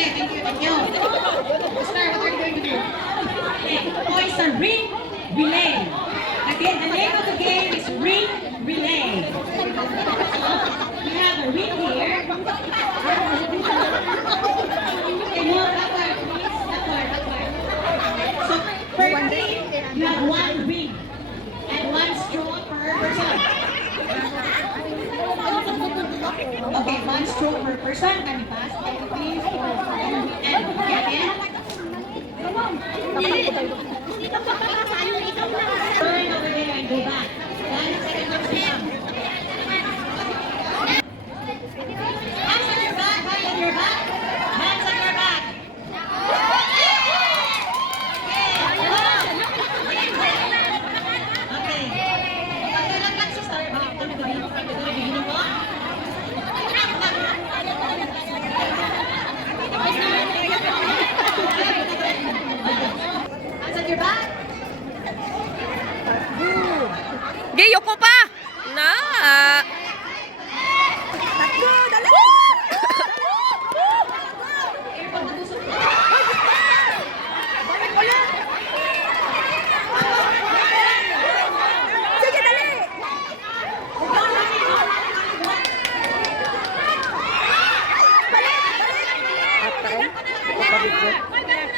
thank you, thank you. Start, what are you going to do? Poison ring relay. Again, the name of the game is ring relay. We have a ring here. Okay, no, backward, please. Backward. So, per team, you have one ring and one straw per person. Okay, one straw per person. Can you pass? Please. And again. Turn over there and go back. Then second one, down. Hands on your back, hands on your back. Hands on your back. Okay. Pagkalaglag sa start, balik ko na beginning mo. Hands on your back. Giyo ko pa! Na! Sige, dali!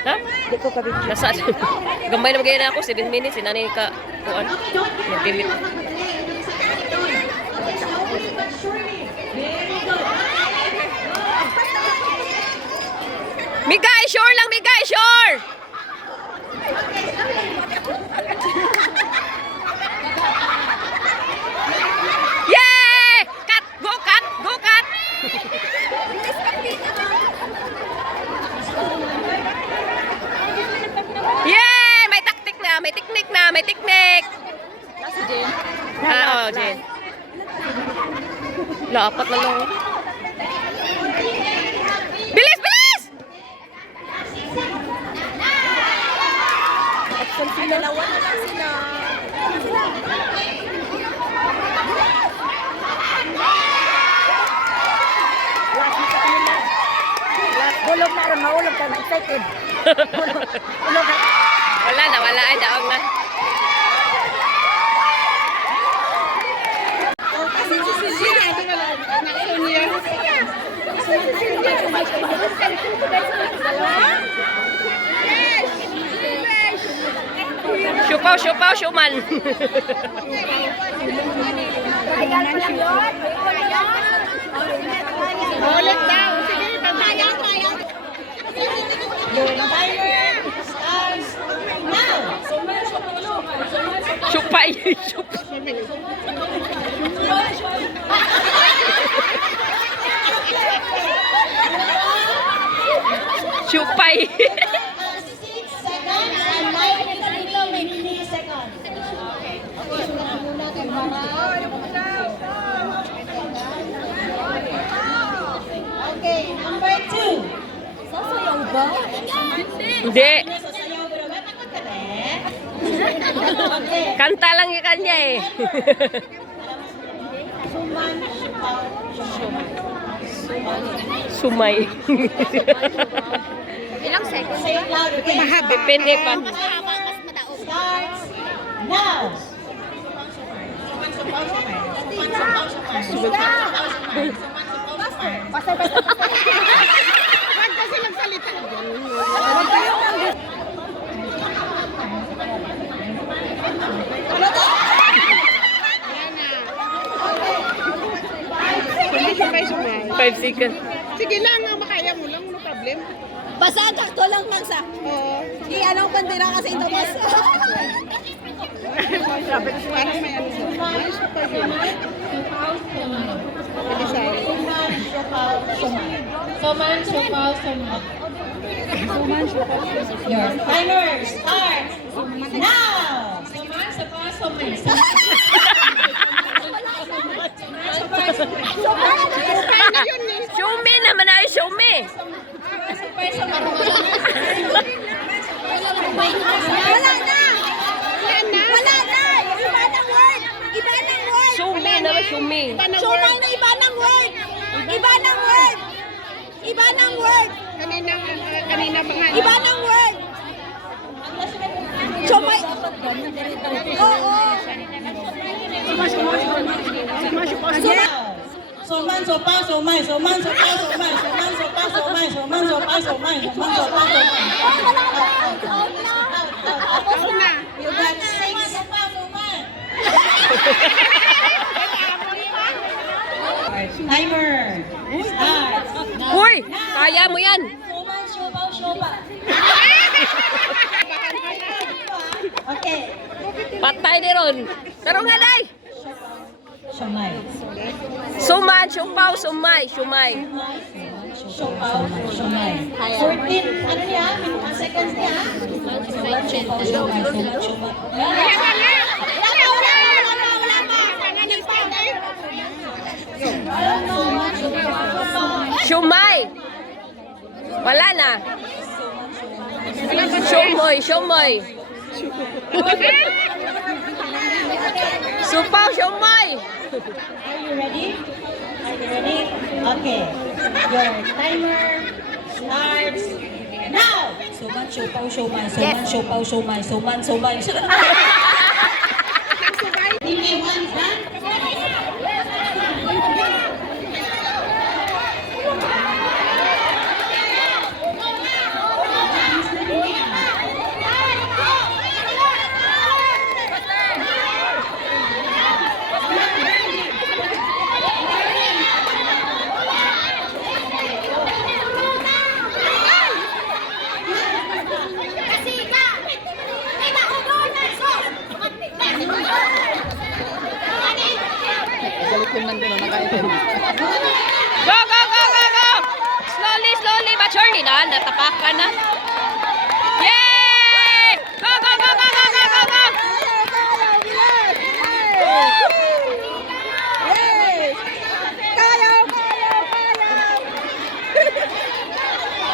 Ha? Hindi ko kabit. Nasaan? Gambay na magaya na ako, 7 minutes, sinanay ka. Kuan. Magpilit. Migay, sure lang, Migay, sure! Yay! Cut! Go cut! Go cut! Yay! May taktik na, may teknik na, may teknik! Si Jane. Oo, Jen. Lapat na lang. Bilis, bilis! Action sila. Dalawa na lang sila. Last na sa kanila. Last bulog na rin. Maulog ka na. Excited. Bulog ka. Wala na, wala ay daog na. Siupaw, siupaw, siuman. Ulit daw. Sige, pagbayang. Your timer starts now. Siupay, siupay. Siupay. 6 seconds and 9 milliseconds. Okay, number 2. Sasayaw ba? Hindi. Sasayaw pero ba takot ka rin? Okay. Kanta lang yung kanya eh. Suman, Sumay. Ilang seconds? say it loud, okay? Depende pa. Starts now. Pasay. Huwag kasi magsalita. Huwag kayo lang. Sumay. 5 seconds. Sige lang, makaya mo lang, no problem. Basta kakto lang man sa. Oo. Anong bandera kasi ito mas? Parang may ano sa mais pa yun. Bilisan. Suman, supaw, suman. Your timer starts now! Suman, supaw, suman. Shumi naman ay shumi. Wala na! Wala na! Iba ng word! Iba ng word! Shumi naman shumi. Sumay na iba ng word! Iba ng word! Iba ng word. Kanina pa nga. Iba ng word. Siomay. Oo. Soman, sopa, somay, soman, sopa, somay, soman, sopa, somay, soman, sopa, somay, soman, sopa, somay. You got 6 sopa, somay. Timer. Start. Uy! Kaya mo yan! Soman, siopaw, siopa. Okay. Patay ni Ron! Pero nga day! Siomay. Suman, sumpaw, sumay, sumay. Siopaw, siomay. 14, ano niya? Seconds niya? Soman, siopaw, siomay, soman, siopaw. Shumay! Wala na. Shumoy, shumoy. Supaw, shumoy. Are you ready? Are you ready? Okay. Your timer starts now. Soman, siopaw, siomay, soman, siopaw, siomay, soman, somay. Team A1 done? Go, go, go, go, go! Slowly, slowly, but surely na. Natapakan na. Yay! Go, go, go, go, go, go, go, go!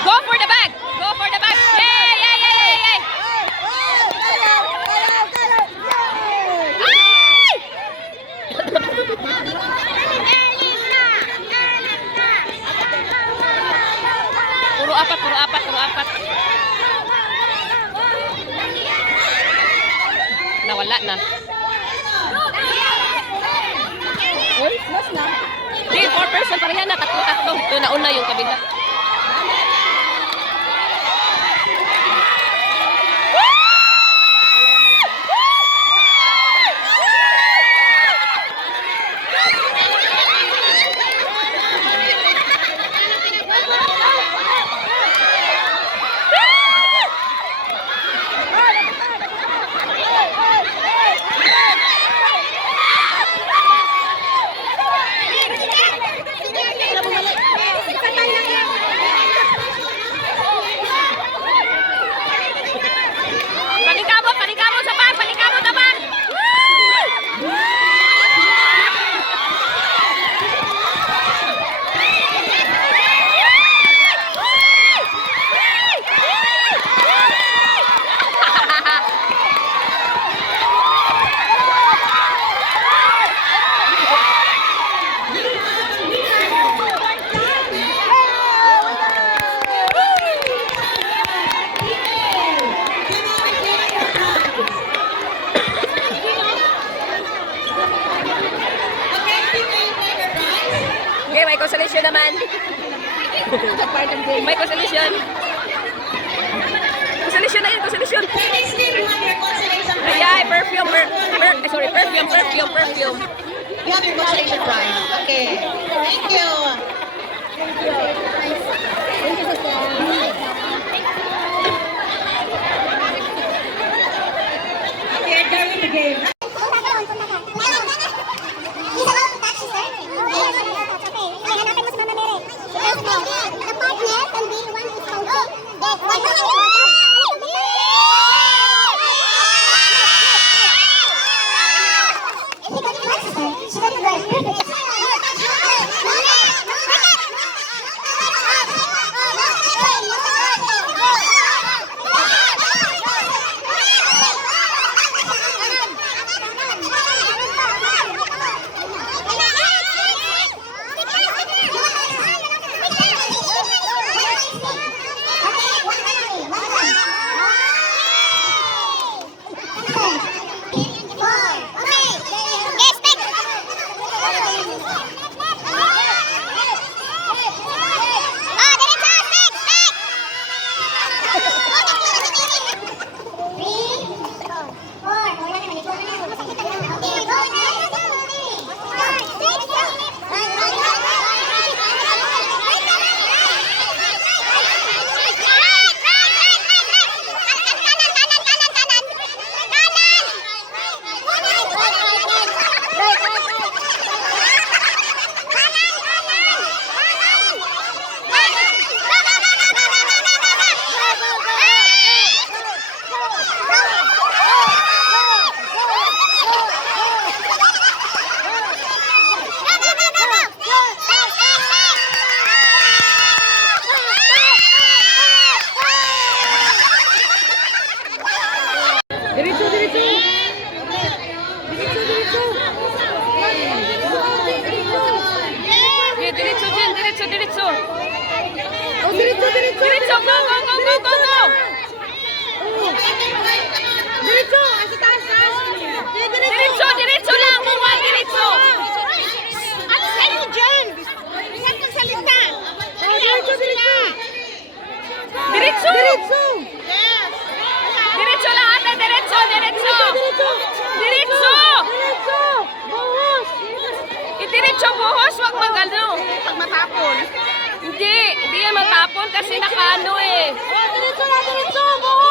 Go for the bag! Go for the bag! Yay, yay, yay, yay, yay! Puro apat, puro apat, puro apat. Nawala na. Hindi, 4 person pa rin yan na. Tatlo-tatlo. Doon nauna yung kabila. Palikabot, palikabot sa bag, palikabot sa bag. Okay, may consolation naman. May consolation. Consolation na yun, consolation. Next team, you have your consolation prize. Ay, perfume, sorry, perfume. You have your consolation prize. Okay. Thank you. Okay, during the game. She Diretso, go, go, go, go, go, go. Diretso. Sa taas, taas. Diretso, diretso lang. Buwa, diretso. Ano sa inyo dyan? Ingat kang salita. Diretso, diretso. Diretso. Diretso. Diretso lang, ate. Diretso, diretso. Diretso. Diretso. Buhos. Diretso, buhos. Wag magano. Pag matapon. Hindi yan matapon kasi nakaano eh. Diretso na, diretso. Buhos.